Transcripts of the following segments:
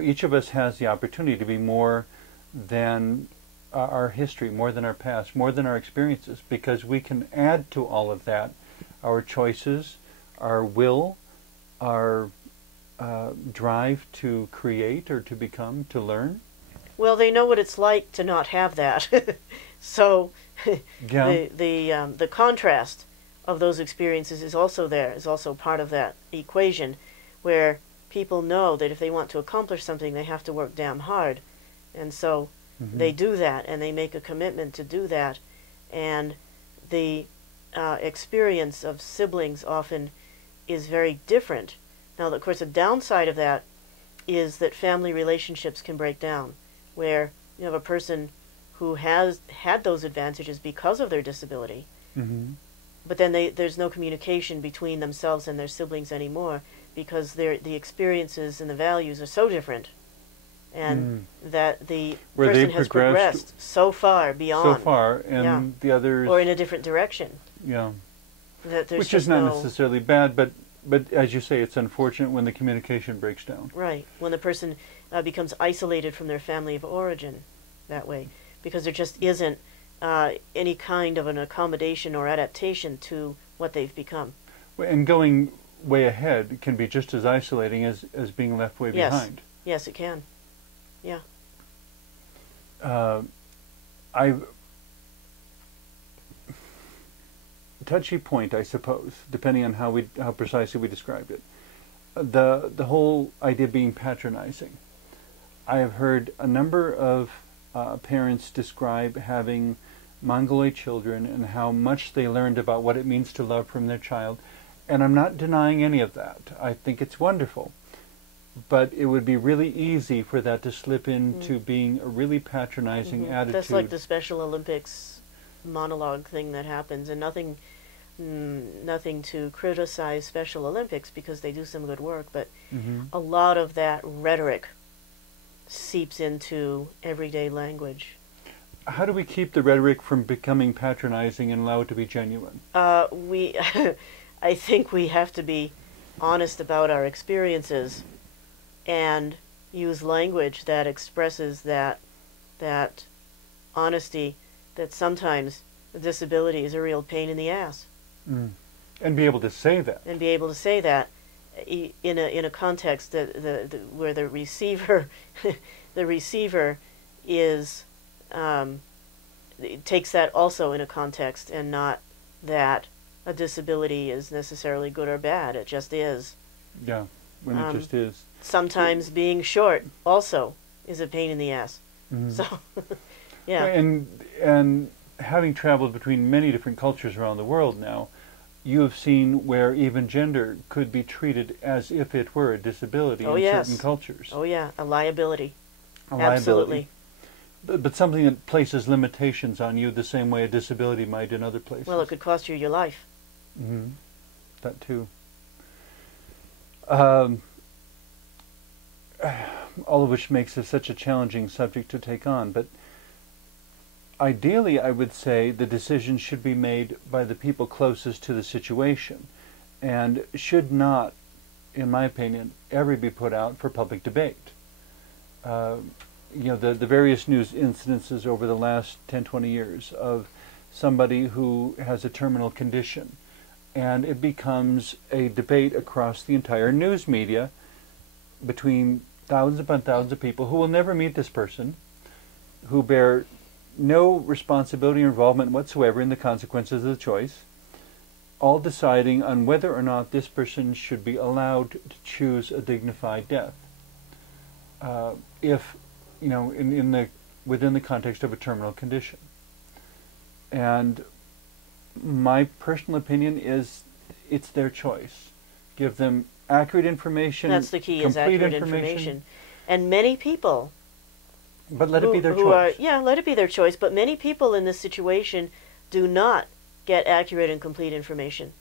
each of us has the opportunity to be more than our history, more than our past, more than our experiences, because we can add to all of that our choices, our will, our drive to create or to become, to learn. Well, they know what it's like to not have that. So Yeah. the contrast of those experiences is also there, is also part of that equation, where people know that if they want to accomplish something, they have to work damn hard. And so they do that, and they make a commitment to do that. And the experience of siblings often is very different. Now, of course, the downside of that is that family relationships can break down, where you have a person who has had those advantages because of their disability, but then there's no communication between themselves and their siblings anymore, because the experiences and the values are so different, and that the Where person they has progressed so far beyond. So far, and the others... Or in a different direction. Yeah. That there's Which is not necessarily bad, but as you say, it's unfortunate when the communication breaks down. Right. When the person becomes isolated from their family of origin that way, because there just isn't any kind of an accommodation or adaptation to what they've become. And going way ahead can be just as isolating as being left way behind. Yes, it can. Yeah. Touchy point, I suppose, depending on how precisely we described it. The whole idea being patronizing. I have heard a number of parents describe having Mongoloid children and how much they learned about what it means to love from their child. And I'm not denying any of that. I think it's wonderful. But it would be really easy for that to slip into being a really patronizing attitude. That's like the Special Olympics monologue thing that happens, and nothing to criticize Special Olympics, because they do some good work, but a lot of that rhetoric seeps into everyday language. How do we keep the rhetoric from becoming patronizing and allow it to be genuine? I think we have to be honest about our experiences and use language that expresses that honesty, that sometimes a disability is a real pain in the ass. And be able to say that. And be able to say that in a context that where the receiver is takes that also in a context, and not that a disability is necessarily good or bad. It just is. Yeah, when it just is. Sometimes being short also is a pain in the ass. So, yeah. And having traveled between many different cultures around the world now, you have seen where even gender could be treated as if it were a disability in certain cultures. Oh yeah, a liability. A liability. Absolutely. But something that places limitations on you the same way a disability might in other places. Well, it could cost you your life. That too. All of which makes it such a challenging subject to take on. But ideally, I would say the decision should be made by the people closest to the situation, and should not, in my opinion, ever be put out for public debate. The various news incidences over the last 10, 20 years of somebody who has a terminal condition, and it becomes a debate across the entire news media between thousands upon thousands of people who will never meet this person, who bear no responsibility or involvement whatsoever in the consequences of the choice, all deciding on whether or not this person should be allowed to choose a dignified death. Within the context of a terminal condition. And my personal opinion is it's their choice. Give them accurate information. That's the key, is accurate information. And many people... But let it be their choice. Let it be their choice. But many people in this situation do not get accurate and complete information.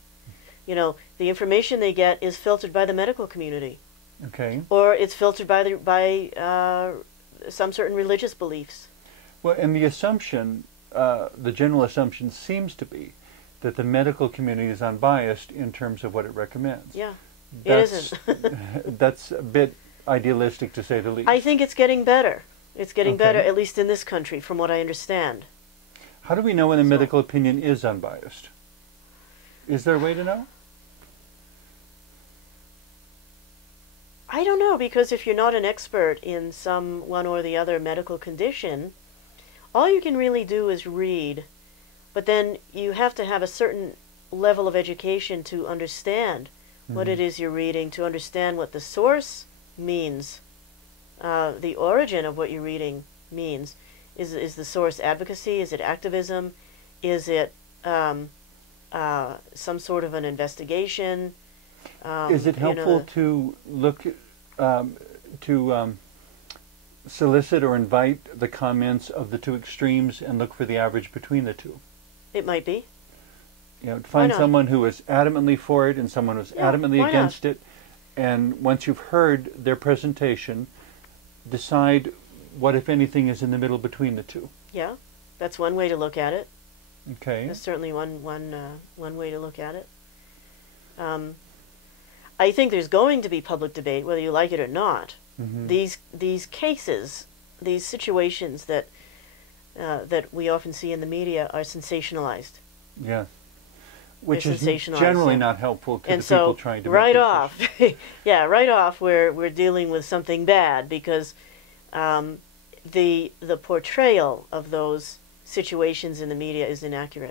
The information they get is filtered by the medical community. Okay. Or it's filtered by some certain religious beliefs. Well, and the assumption, the general assumption seems to be that the medical community is unbiased in terms of what it recommends. Yeah, it isn't. That's a bit idealistic, to say the least. I think it's getting better. It's getting better, Okay. at least in this country, from what I understand. How do we know when a medical opinion is unbiased? Is there a way to know? I don't know, because if you're not an expert in some one or the other medical condition, all you can really do is read. But then you have to have a certain level of education to understand what it is you're reading, to understand what the source means, the origin of what you're reading means. Is the source advocacy? Is it activism? Is it some sort of an investigation? Is it helpful to look to solicit or invite the comments of the two extremes and look for the average between the two? It might be. You know, find someone who is adamantly for it and someone who's adamantly against it, and once you've heard their presentation, decide what, if anything, is in the middle between the two. Yeah, that's one way to look at it. Okay. That's certainly one way to look at it. I think there's going to be public debate, whether you like it or not. These cases, these situations that that we often see in the media are sensationalized. Yes. Which is sensationalized, generally not helpful to and the so people trying to right make off, right off, we're dealing with something bad, because the portrayal of those situations in the media is inaccurate.